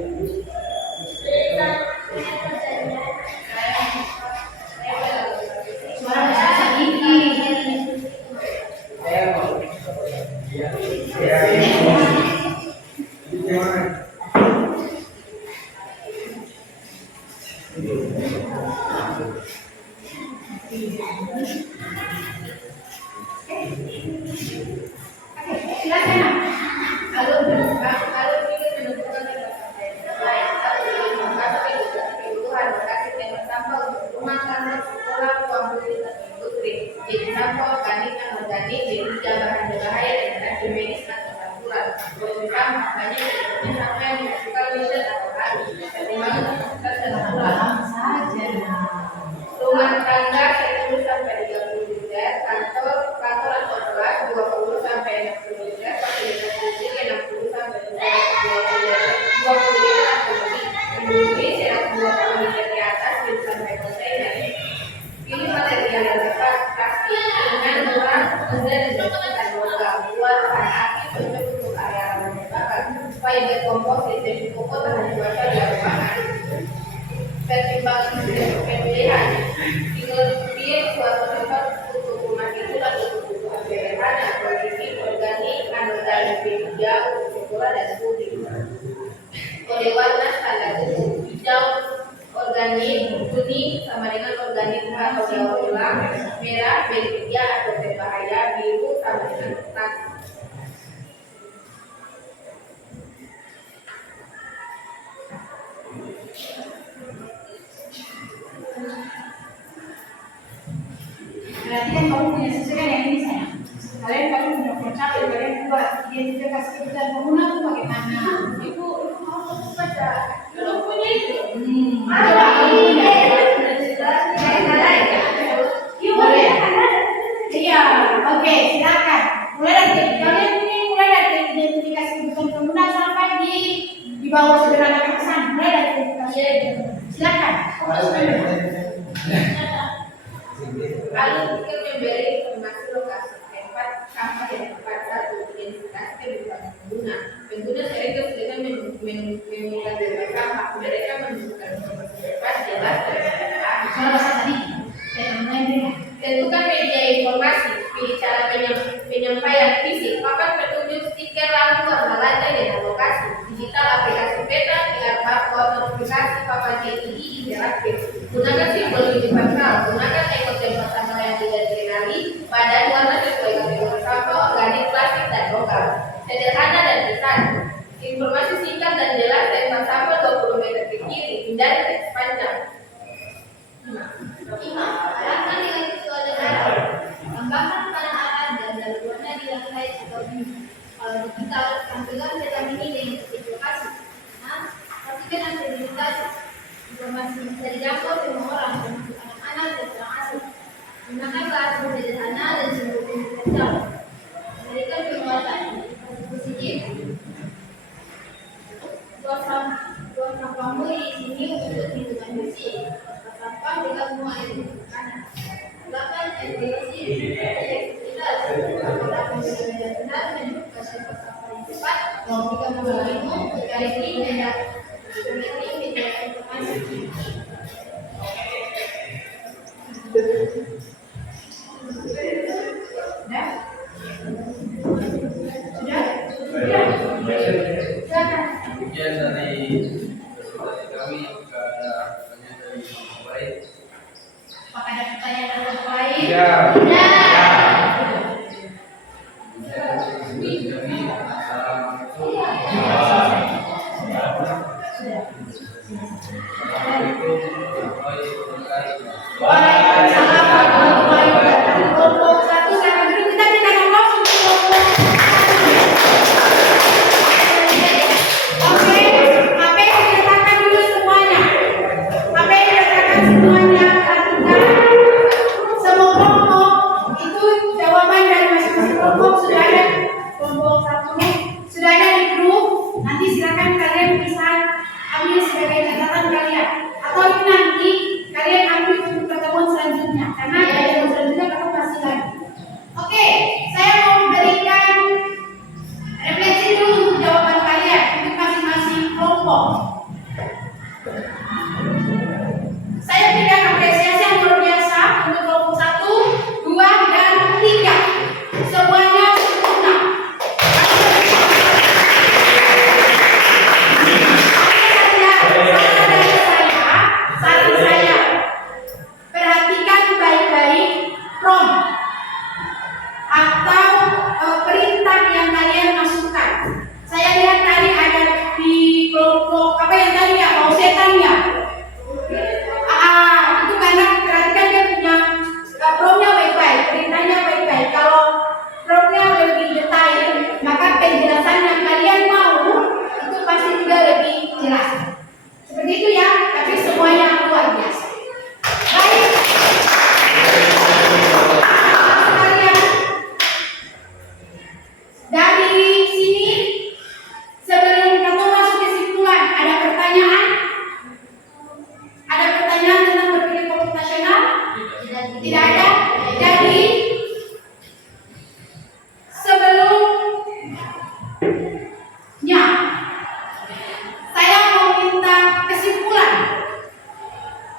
Suara besar sedikit. Saya mau gimana? Oke, silakan. Kalau kita menentukan yang baik, kebutuhan lokasi tembak sampah untuk rumah tangga, sekolah, ruang publik dan industri, jadi sampah organik, anorganik, jadi bahan berbahaya dan racun medis atau campuran. Produksi sampah banyak seperti sampah yang dimasukkan listrik atau habis, pertimbangan masukkan dalam Pelan saja. rumah tangga 10 sampai 30 liter, kantor atau kelas 20 sampai 60 liter, fasilitas publik 60 sampai 20 liter atau lebih, industri 120 liter di atas, bisa sampai kontainer. Pilih material yang tepat, plastik, ringan, murah, mudah dan bukan logam. Buat bahan aktif cocok untuk area rawan terbakar. Fiber komposit dan pupuk tahan cuaca di ruangan. Pertimbangan pemilihan tinggal pilih suatu tempat untuk rumah itu atau kebutuhan sederhana, organik, anorganik, hijau, coklat dan putih. Kode warna standar umum hijau organik, kuning sama dengan organik atau daur ulang, merah berbeda atau berbahaya, biru sama dengan kertas. Berarti kan kamu punya sesuatu yang ini sayang. Kalian punya konsep, kalian buat identifikasi kebutuhan pengguna itu bagaimana? Ibu mau fokus baca. Belum punya itu. Coba kamu punya. Boleh. Iya, oke, silakan. Mulai dari kalian ini mulai dari identifikasi kebutuhan pengguna sampai di bawah sederhana pesan. Mulai dari identifikasi. Silakan. Lalu kita memberi informasi lokasi tempat sampah yang tepat. Satu, identifikasi kebutuhan pengguna. Pengguna sering kesulitan menemukan tempat sampah. Mereka menemukan informasi tepat, jelas dan sederhana. Soal bahasa tadi. Tentukan media informasi. Pilih cara penyampaian fisik. Papan petunjuk, stiker, lampu, warna lantai dan lokasi. Digital, aplikasi peta, QR barcode, notifikasi, papan LED interaktif. Gunakan simbol universal. Gunakan ekor tempat sampah yang tidak dikenali. Badan warna sesuai kategori sampah, organik, plastik, dan lokal. Sederhana dan pesan. Informasi singkat dan jelas. Tempat sampah 20 meter ke kiri. Hindari teks panjang. 5. Alatkan dengan visual dan arah. Tambahkan panah arah dan jalur warna di lantai atau di digital. Tampilkan data mini dengan titik lokasi. Nah, pastikan aksesibilitas. Informasi bisa dijangkau semua orang, termasuk anak-anak dan orang asing. Gunakan bahasa sederhana dan simbol universal. Memberikan penguatan. Positif. Buang kamu di sini untuk minuman bersih. Sampah dengan semua air makanan. 8. Ventilasi elektrisitas. Apakah benar-benar membuka sifat sampah yang cepat? Jika mengalamimu, kali ini tidak memiliki ventilasi informasi. Sudah? Sudah? Silakan. Demikian dari presentasi kami. Jika ada pertanyaan dari yang lain, Apakah ada pertanyaan dari yang lain? Ya. Tidak. kami assalamualaikum. Assalamualaikum warahmatullahi wabarakatuh. Waalaikumsalam warahmatullahi wabarakatuh. Kelompok 1 sekarang dulu kita pindah langsung ke kelompok 1. Oke, HP diletakkan dulu semuanya. HP diletakkan semuanya. Perhatikan semua kelompok itu jawaban dari masing-masing kelompok sudah ada. Kelompok 1 sudah ada di grup. Nanti silakan kalian bisa ambil sebagai catatan kalian. Atau itu nanti kalian ambil untuk pertemuan selanjutnya karena pertemuan selanjutnya kamu masih lagi. Oke, saya mau memberikan refleksi dulu untuk jawaban kalian untuk masing-masing kelompok. Saya berikan apresiasi yang luar biasa untuk kelompok 1, 2, dan 3. Semuanya sempurna. Saran saya, perhatikan baik-baik prompt atau perintah yang kalian masukkan. Saya lihat tadi ada di kelompok apa yang tadi ya, mau setan ya. Itu karena perhatikan dia punya promptnya baik-baik, perintahnya baik-baik. Kalau promptnya lebih detail, maka penjelasan yang kalian mau itu pasti juga lebih jelas. Seperti itu ya, tapi semuanya luar biasa. Baik. Sekalian, dari sini sebelum kita masuk kesimpulan, ada pertanyaan? Ada pertanyaan tentang berpikir komputasional? Tidak ada. Jadi sebelumnya saya mau minta kesimpulan.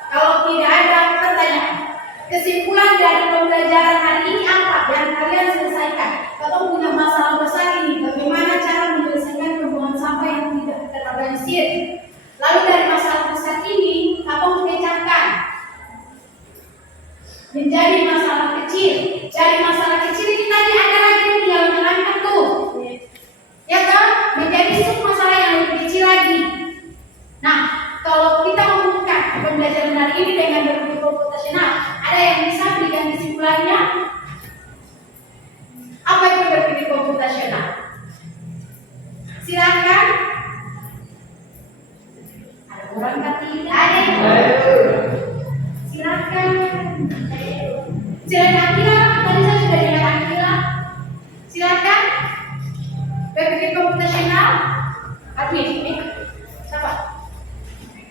Kalau tidak ada pertanyaan, kesimpulan dari pembelajaran hari ini apa yang kalian selesaikan? Kalau punya masalah besar ini, bagaimana cara menyelesaikan pembuangan sampah yang tidak terorganisir? Lalu dari masalah besar ini, apa memecahkan menjadi masalah kecil? Dari masalah kecil kita ada lagi yang tinggal menerangkan tuh. Ya kan? Menjadi masalah yang lebih kecil lagi. Nah, kalau kita membuka pembelajaran hari ini dengan berpikir komputasional, ada yang bisa berikan kesimpulannya? Apa itu berpikir komputasional? Silakan. Ada orang ketiga? Ada. Silakan. Silakan Akila, tadi saya sudah dengar Akila. Silakan. Berpikir komputasional. Admin, siapa?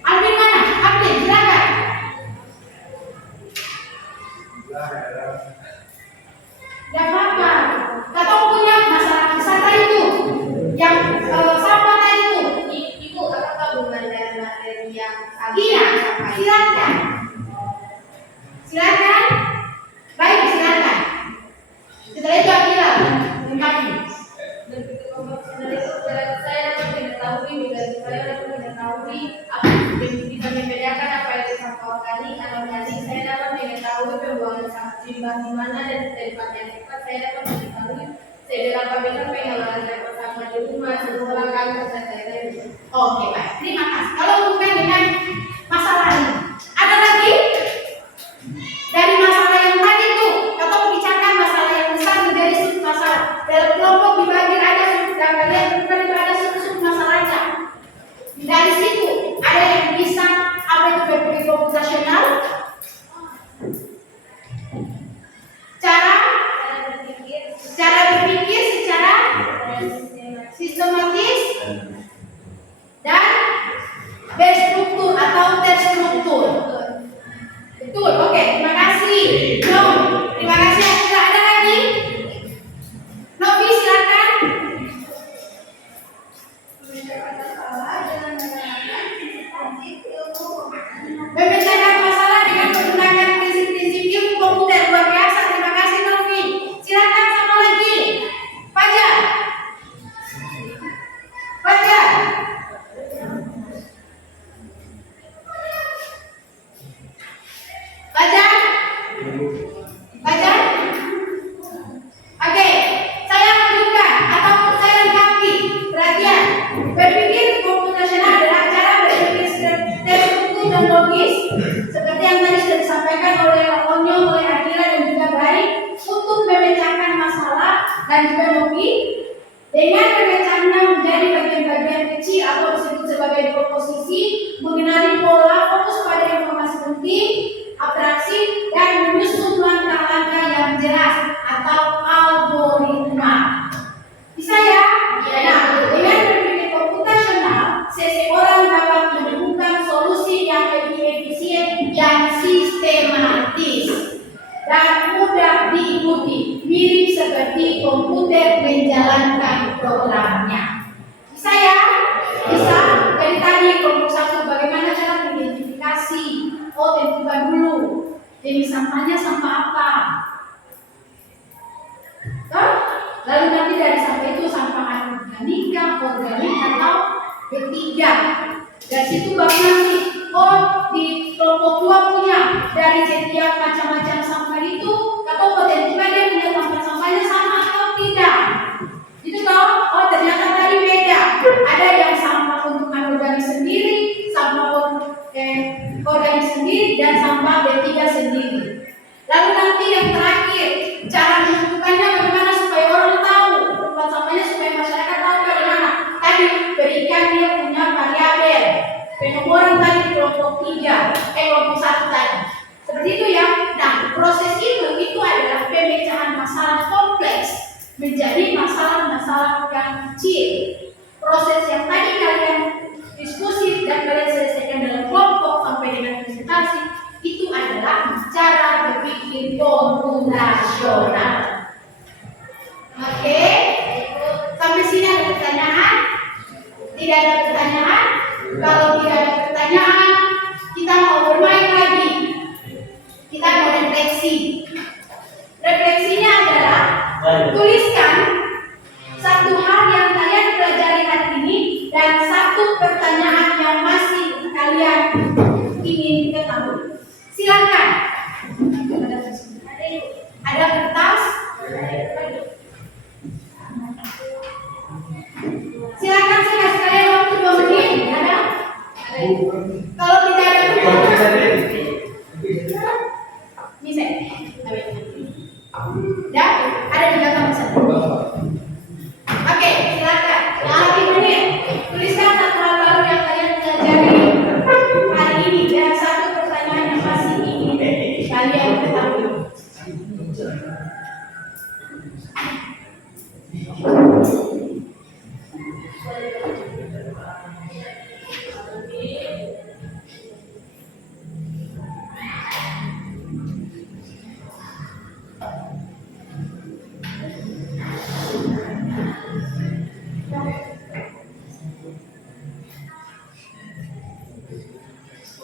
Admin mana? Admin, silakan. Tidak apa-apa. Kalau punya masalah besar itu, yang sampah tadi itu, Ibu, apakah hubungan dengan materi yang iya, silakan. Silakan. Baik, silakan. Setelah itu Akila, tempatnya. berpikir komputasional itu berarti saya dapat mengetahui, berarti saya dapat mengetahui apa bisa membedakan apa itu sampah organik atau organik. Saya dapat mengetahui pembuangan sampah limbah di mana dan tempat yang tepat. Saya dapat mengetahui seberapa besar pengelolaan sampah di rumah, sekolah, kampus, dan lain-lain. Oke, baik. Terima kasih. Kalau bukan dengan masalah ini, ada lagi dari masalah yang tadi itu, atau membicarakan masalah yang besar menjadi sub masalah. Dalam kelompok dibagi ada sub dan kalian bukan itu ada sub masalahnya. Dari situ ada yang bisa apa itu berpikir komputasional? Cara berpikir secara sistematis dan best dan logis seperti yang tadi sudah disampaikan oleh Onyo, oleh Akira dan juga baik untuk memecahkan masalah dan juga logis dengan memecahnya menjadi bagian-bagian kecil atau disebut sebagai proposisi, mengenali pola, fokus pada informasi penting, atraksi, dan menyusun langkah-langkah yang jelas atau algoritma. Bisa ya? Nah, dengan berpikir komputasional, seseorang dapat menemukan solusi yang lebih efisien dan sistematis dan mudah diikuti, mirip seperti komputer menjalankan programnya. Bisa ya? Bisa. Dari tadi kelompok 1 bagaimana cara mengidentifikasi? Oh, tentukan dulu. Jenis sampahnya sampah apa? Lalu nanti dari sampah itu sampah anorganik, organik atau ketiga. Dari situ baru nanti di kelompok 2 punya dari setiap macam-macam sampah itu atau tentukan dia punya tempat sampahnya sama atau tidak. Itu ternyata tadi beda. Ada yang sampah untuk anorganik sendiri, sampah organik sendiri, dan sampah B3 sendiri. Lalu nanti yang terakhir, cara menentukannya bagaimana supaya orang tahu tempat sampahnya, supaya masyarakat tahu bagaimana. Tadi berikan dia punya variabel penomoran tadi di kelompok 1 tadi. Seperti itu ya. Nah, proses itu adalah pemecahan masalah kompleks menjadi masalah-masalah yang kecil. Proses yang tadi kalian diskusi dan kalian selesaikan dalam kelompok sampai dengan presentasi itu adalah cara berpikir komputasional. Oke? Sampai sini ada pertanyaan? Tidak ada pertanyaan? Kalau tidak ada pertanyaan, kita mau bermain lagi. Kita mau refleksi. Refleksinya adalah tuliskan satu hal yang kalian pelajari hari ini dan satu pertanyaan yang masih kalian ingin ketahui. Silakan. Ada kertas? Silakan saya kasih kalian waktu 2 menit. Ada? Kalau tidak ada bisa. Ya, ada di belakang sana. Oke, silakan. 1 menit. Tuliskan satu hal baru yang kalian pelajari hari ini dan satu pertanyaan yang masih ingin kalian ketahui.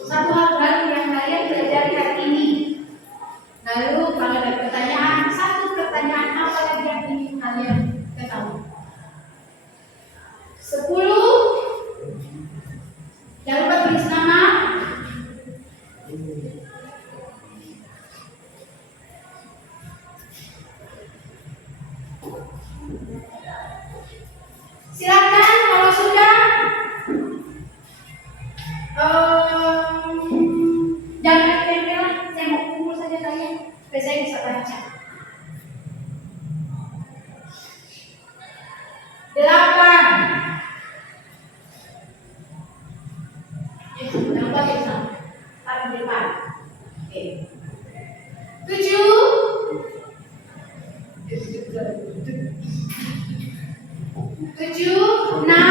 Satu hal baru yang kalian pelajari hari ini. Lalu kalau ada pertanyaan, satu pertanyaan apa lagi yang ingin kalian ketahui? 10. Jangan lupa tulis nama. Silakan kalau sudah. Jangan tempel, saya mau kumpul saja kalian, supaya saya bisa baca. 8. Jangan lupa bisa. Taruh di depan. Oke. 7. 6.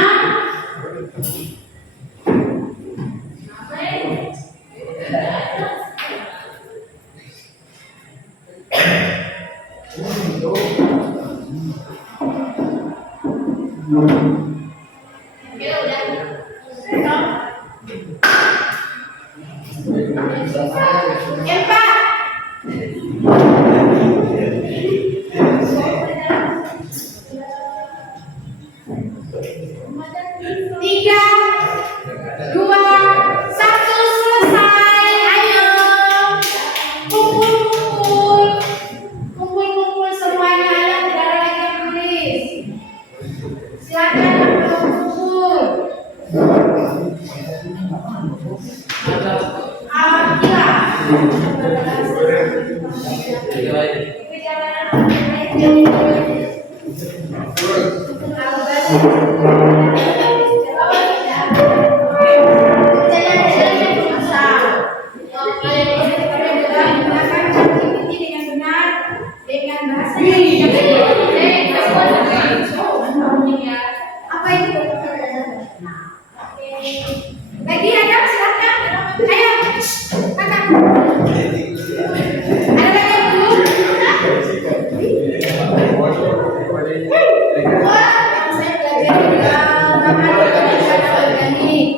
Silakan kumpul. Akila. Dengan bahasa apa itu? Lagi ada silakan. Ayo, kakak. Ada lagi yang belum? Saya belajar organik.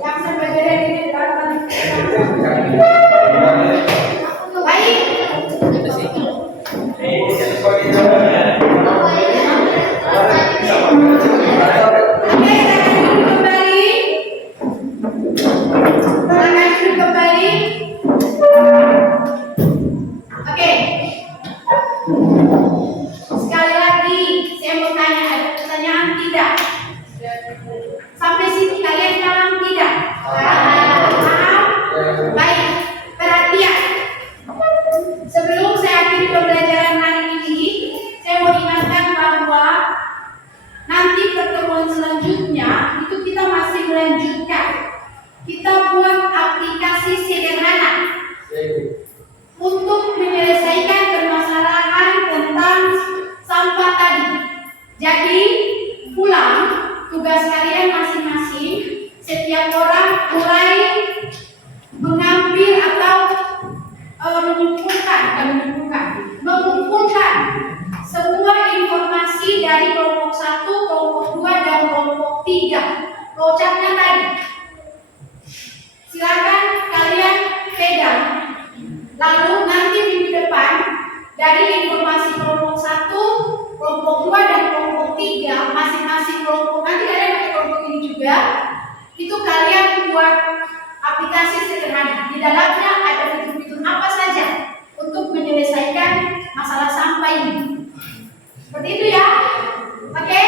Yang saya belajar dari ini baik. Oke. Sekali lagi saya mau tanya, ada pertanyaan tidak? Sampai sini kalian paham tidak? Paham? Baik, perhatian. Sebelum saya akhiri pembelajaran hari ini, saya mau ingatkan bahwa nanti pertemuan selanjutnya itu kita masih melanjutkan. Kita buat aplikasi sederhana untuk menyelesaikan permasalahan tentang sampah tadi. Jadi pulang tugas kalian masing-masing, setiap orang mulai mengambil atau mengumpulkan semua informasi dari kelompok 1, kelompok 2, dan kelompok 3. Flowchartnya tadi. Silakan kalian pegang. Lalu nanti minggu depan dari informasi kelompok 1, kelompok 2, dan kelompok 3, masing-masing kelompok, nanti kalian pakai kelompok ini juga, itu kalian buat aplikasi sederhana. Di dalamnya ada fitur-fitur apa saja untuk menyelesaikan masalah sampah ini. Seperti itu ya. Oke?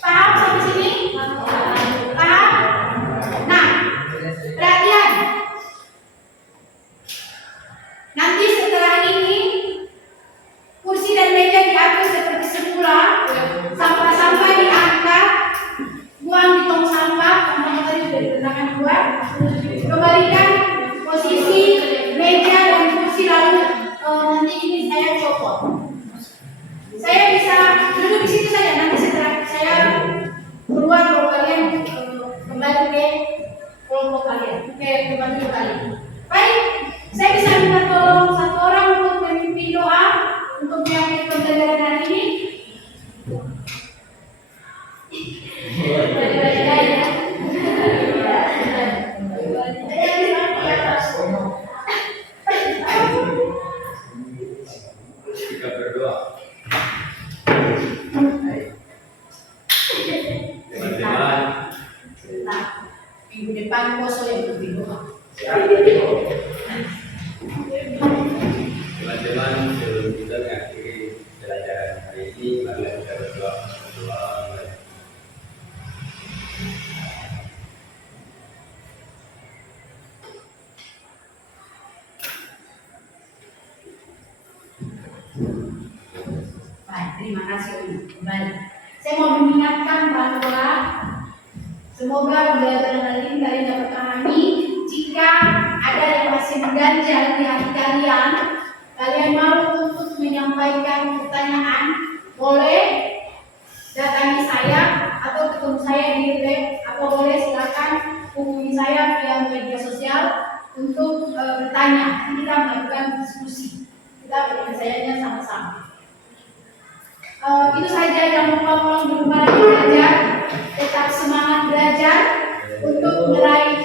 Paham sampai sini? Paham? Nah, perhatian. Nanti setelah ini kursi dan meja diatur seperti semula, sampah-sampah diangkat, buang di tong sampah, karena tadi sudah diterangkan buat, kembalikan posisi meja dan kursi, lalu nanti ini saya copot. Saya bisa duduk di situ saja, nanti setelah saya keluar baru kalian kembali ke kelompok kalian, ke tempat duduk kalian. Baik, saya bisa minta tolong satu orang untuk memimpin doa untuk mengakhiri pembelajaran hari ini. Kita berdoa. Teman-teman, Minggu depan poso yang lebih doa. teman-teman, sebelum kita mengakhiri pelajaran hari ini, mari kita berdoa. Baik, terima kasih kembali. Saya mau mengingatkan bahwa semoga pembelajaran hari ini kalian dapat pahami. Jika ada yang masih mengganjal di hati kalian, kalian mau untuk menyampaikan pertanyaan, boleh datangi saya atau ketemu saya di web, atau boleh silakan hubungi saya via media sosial untuk bertanya. Kita melakukan diskusi, kita penyelesaiannya sama-sama. Itu saja yang mau di rumah lagi belajar. Tetap semangat belajar untuk meraih